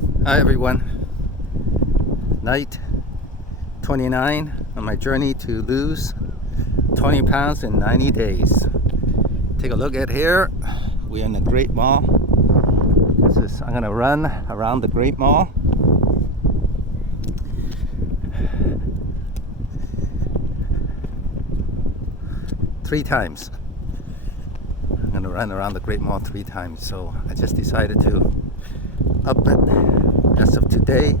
Hi everyone. Night 29 on my journey to lose 20 pounds in 90 days. Take a look at here. We're in the Great Mall. I'm gonna run around the Great Mall. Three times. I'm gonna run around the Great Mall 3 times. So I just decided to up it as of today.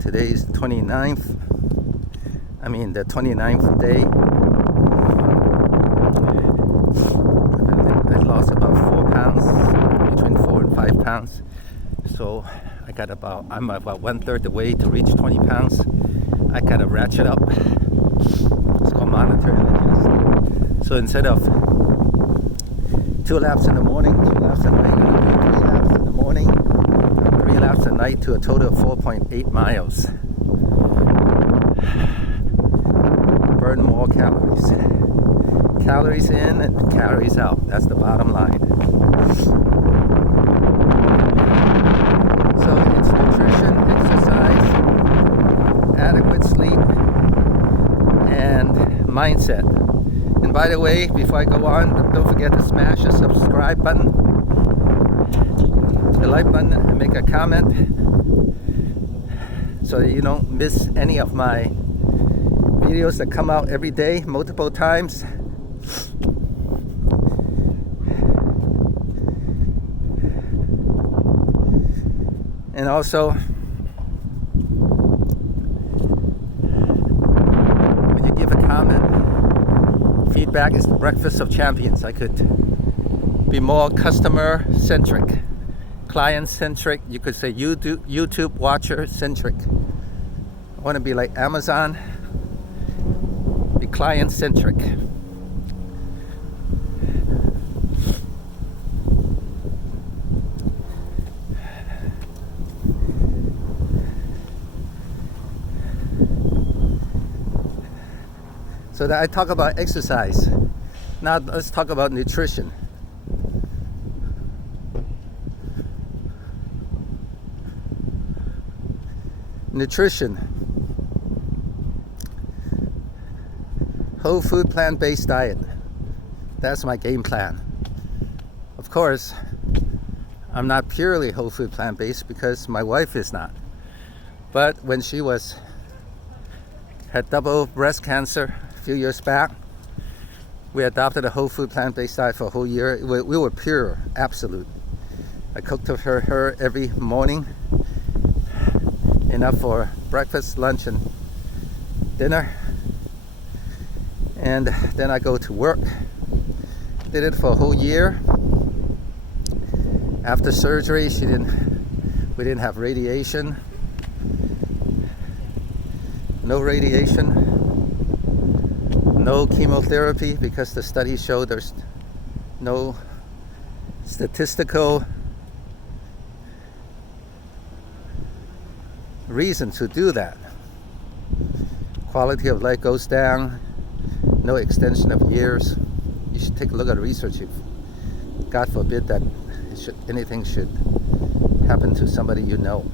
Today is the 29th. I mean the 29th day. I lost about 4 pounds, between 4 and 5 pounds. So I'm about 1/3 the way to reach 20 pounds. I gotta ratchet up. It's called monitor and adjust. So instead of 2 laps in the morning, 2 laps at night, I'm gonna do 3 laps in the morning, 3 laps at night, to a total of 4.8 miles. Burn more calories. Calories in and calories out. That's the bottom line. So it's nutrition, exercise, adequate sleep, and mindset. And by the way, before I go on, don't forget to smash the subscribe button, the like button, and make a comment so that you don't miss any of my videos that come out every day, multiple times. And also, when you give a comment, feedback is the breakfast of champions. I could be more customer centric, client centric. You could say YouTube watcher centric. I want to be like Amazon, be client centric. So that I talk about exercise. Now let's talk about nutrition. Nutrition. Whole food plant-based diet. That's my game plan. Of course, I'm not purely whole food plant-based because my wife is not. But when she had double breast cancer a few years back, we adopted a whole food plant-based diet for a whole year. We were pure, absolute. I cooked for her every morning, enough for breakfast, lunch, and dinner. And then I go to work. Did it for a whole year. After surgery, we didn't have radiation. No radiation, no chemotherapy, because the studies show there's no statistical reason to do that. Quality of life goes down, no extension of years. You should take a look at the research. If God forbid that anything should happen to somebody you know.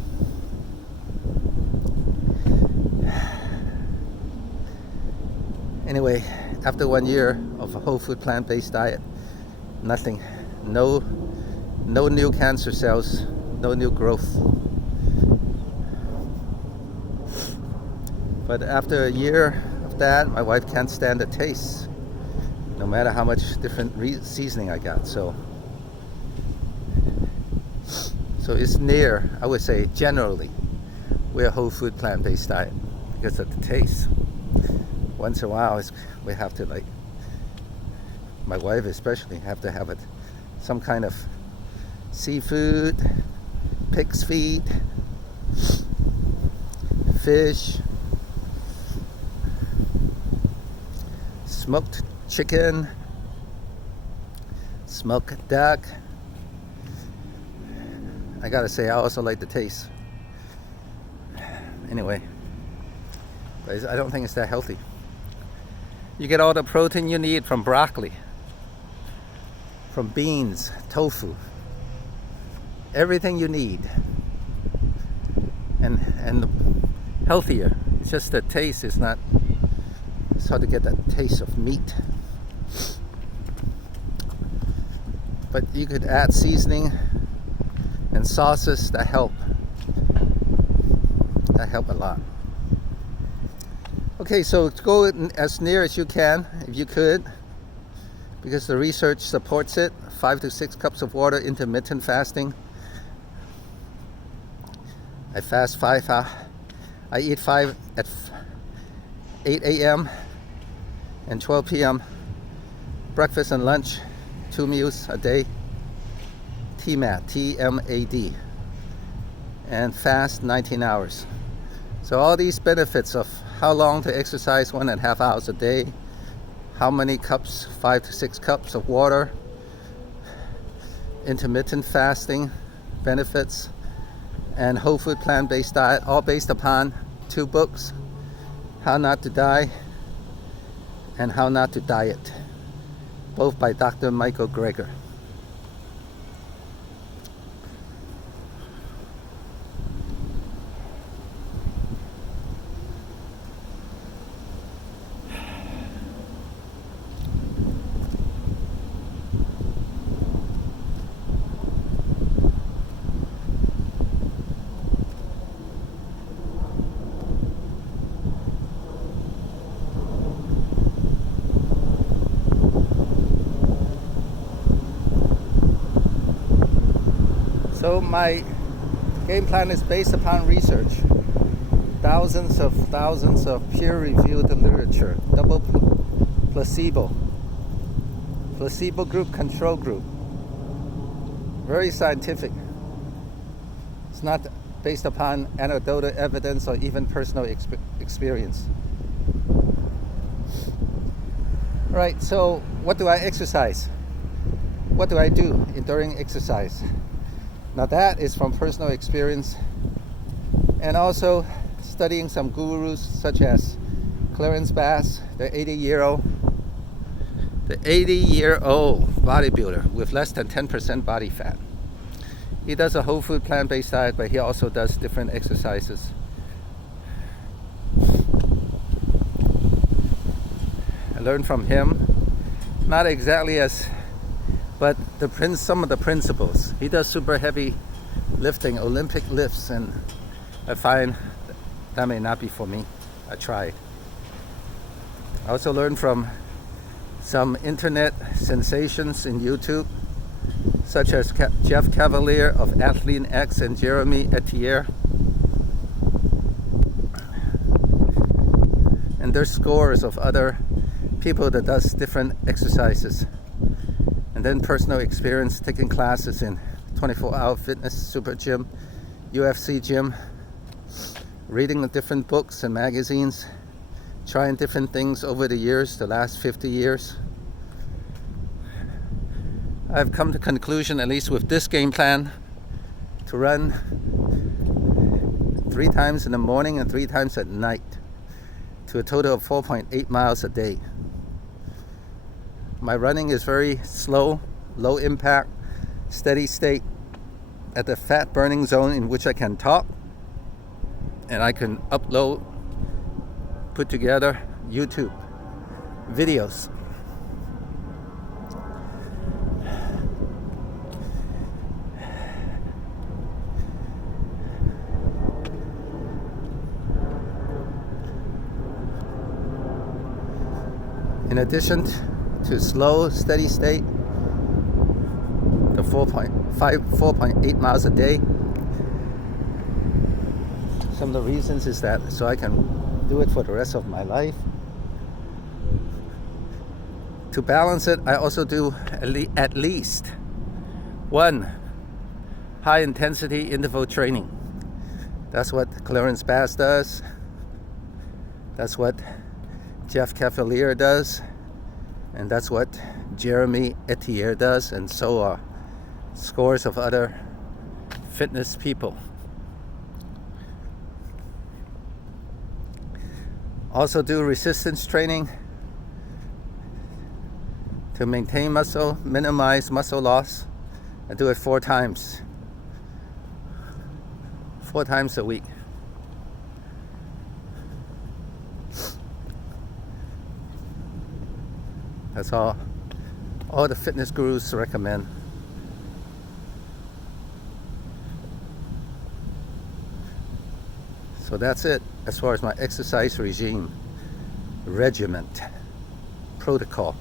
Anyway, after 1 year of a whole food plant-based diet, nothing, no new cancer cells, no new growth. But after a year of that, my wife can't stand the taste, no matter how much different seasoning I got. So it's near, I would say generally, we're a whole food plant-based diet because of the taste. Once in a while, we have to, like, my wife especially, have to have some kind of seafood, pig's feet, fish, smoked chicken, smoked duck. I gotta say, I also like the taste. Anyway, but I don't think it's that healthy. You get all the protein you need from broccoli, from beans, tofu, everything you need. and healthier. It's just the taste is not. It's hard to get that taste of meat. But you could add seasoning and sauces that help. That help a lot. Okay, so go as near as you can, if you could, because the research supports it. 5 to 6 cups of water, intermittent fasting. I fast 5. I eat 5 at 8 a.m. and 12 p.m. Breakfast and lunch, 2 meals a day. TMAD, T-M-A-D, and fast 19 hours. So all these benefits of how long to exercise, 1.5 hours a day, how many cups, 5 to 6 cups of water, intermittent fasting benefits, and whole food plant-based diet, all based upon 2 books, How Not to Die and How Not to Diet, both by Dr. Michael Greger. So my game plan is based upon research. Thousands of peer-reviewed literature, double placebo group, control group. Very scientific. It's not based upon anecdotal evidence or even personal experience. All right, so what do I exercise? What do I do during exercise? Now that is from personal experience, and also studying some gurus such as Clarence Bass, the 80-year-old bodybuilder with less than 10% body fat. He does a whole food plant-based diet, but he also does different exercises. I learned from him, not exactly as, but some of the principles. He does super heavy lifting, Olympic lifts, and I find that may not be for me. I tried. I also learned from some internet sensations in YouTube, such as Jeff Cavalier of Athlete X and Jeremy Etier. And there's scores of other people that does different exercises. And then personal experience, taking classes in 24-hour fitness, super gym, UFC gym, reading different books and magazines, trying different things over the years, the last 50 years. I've come to conclusion, at least with this game plan, to run 3 times in the morning and 3 times at night, to a total of 4.8 miles a day. My running is very slow, low impact, steady state, at the fat burning zone in which I can talk, and I can upload, put together YouTube videos. In addition to slow, steady state, the 4.8 miles a day. Some of the reasons is that so I can do it for the rest of my life. To balance it, I also do at least 1 high intensity interval training. That's what Clarence Bass does. That's what Jeff Cavalier does. And that's what Jeremy Etier does, and so are scores of other fitness people. Also do resistance training to maintain muscle, minimize muscle loss. I do it 4 times. 4 times a week. That's all the fitness gurus recommend. So that's it as far as my exercise regiment, protocol.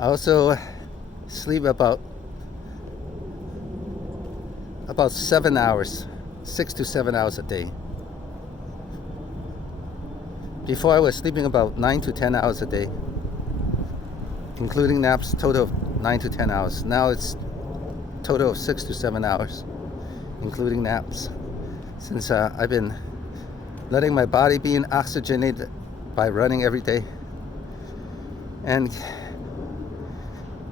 I also sleep about 7 hours, 6 to 7 hours a day. Before I was sleeping about 9 to 10 hours a day, including naps, total of 9 to 10 hours. Now it's total of 6 to 7 hours, including naps, since I've been letting my body be oxygenated by running every day and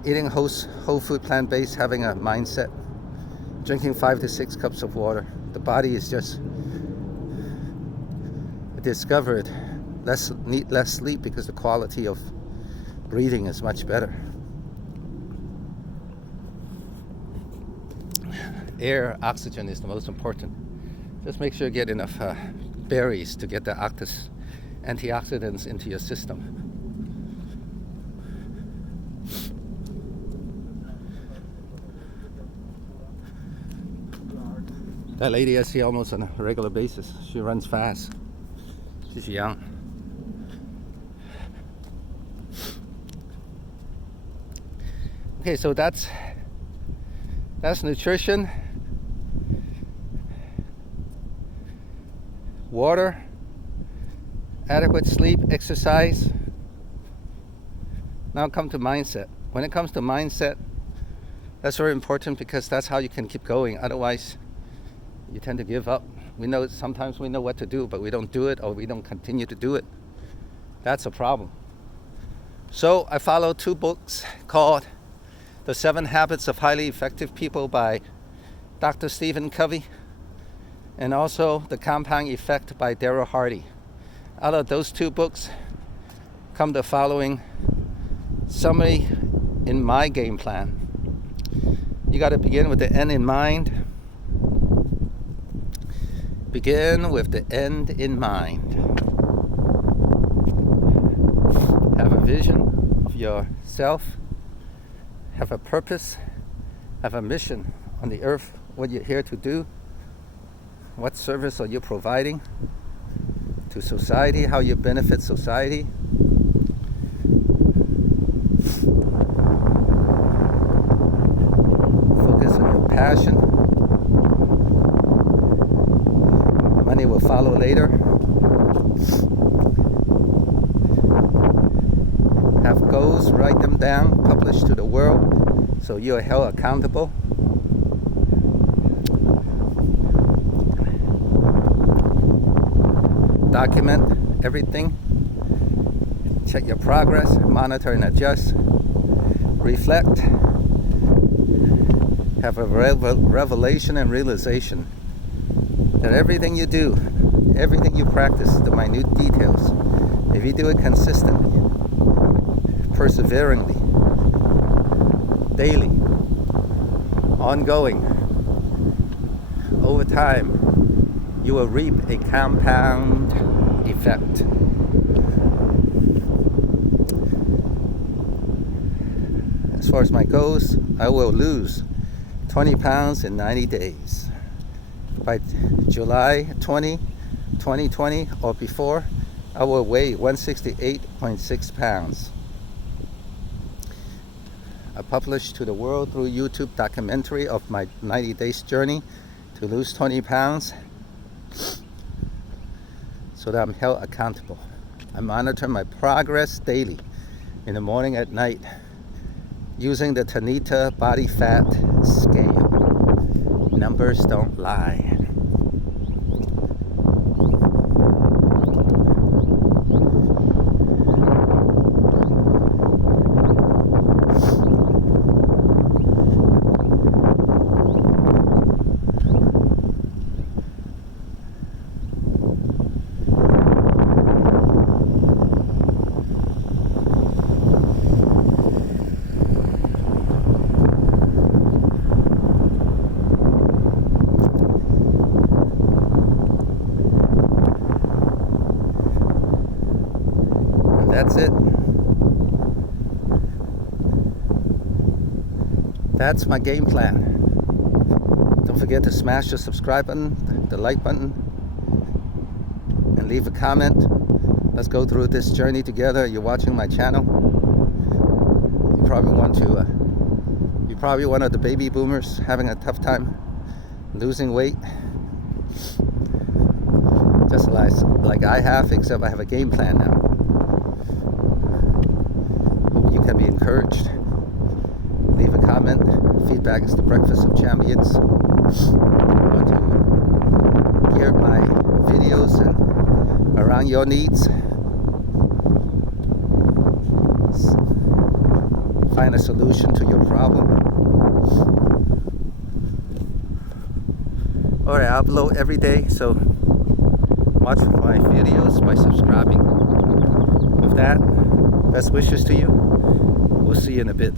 eating whole food, plant-based, having a mindset, drinking 5 to 6 cups of water. The body is just discovered need less sleep because the quality of breathing is much better. Air, oxygen is the most important. Just make sure you get enough berries to get the antioxidants into your system. That lady I see almost on a regular basis. She runs fast. She's young. Okay, so that's nutrition, water, adequate sleep, exercise. Now come to mindset. When it comes to mindset, that's very important because that's how you can keep going. Otherwise, you tend to give up. Sometimes we know what to do, but we don't do it, or we don't continue to do it. That's a problem. So I follow 2 books called The 7 Habits of Highly Effective People by Dr. Stephen Covey, and also The Compound Effect by Darryl Hardy. Out of those 2 books come the following summary in my game plan. You got to begin with the end in mind. Begin with the end in mind. Have a vision of yourself. Have a purpose. Have a mission on the earth. What you're here to do. What service are you providing to society? How you benefit society. Focus on your passion. Money will follow later. Have goals, write them down, publish to the world so you are held accountable. Document everything. Check your progress, monitor and adjust. Reflect. Have a revelation and realization that everything you do, everything you practice, the minute details, if you do it consistently, perseveringly, daily, ongoing, over time, you will reap a compound effect. As far as my goals, I will lose 20 pounds in 90 days. By July 20, 2020 or before, I will weigh 168.6 pounds. I published to the world through YouTube documentary of my 90 days journey to lose 20 pounds so that I'm held accountable. I monitor my progress daily, in the morning, at night, using the Tanita body fat scale. Numbers don't lie. That's it. That's my game plan. Don't forget to smash the subscribe button, the like button, and leave a comment. Let's go through this journey together. You're watching my channel. You're probably one of the baby boomers having a tough time losing weight. Just like I have, except I have a game plan now. You can be encouraged. Leave a comment. Feedback is the breakfast of champions. I want to gear my videos and around your needs. Find a solution to your problem. Alright, I upload every day, so watch my videos by subscribing. With that, best wishes to you. We'll see you in a bit.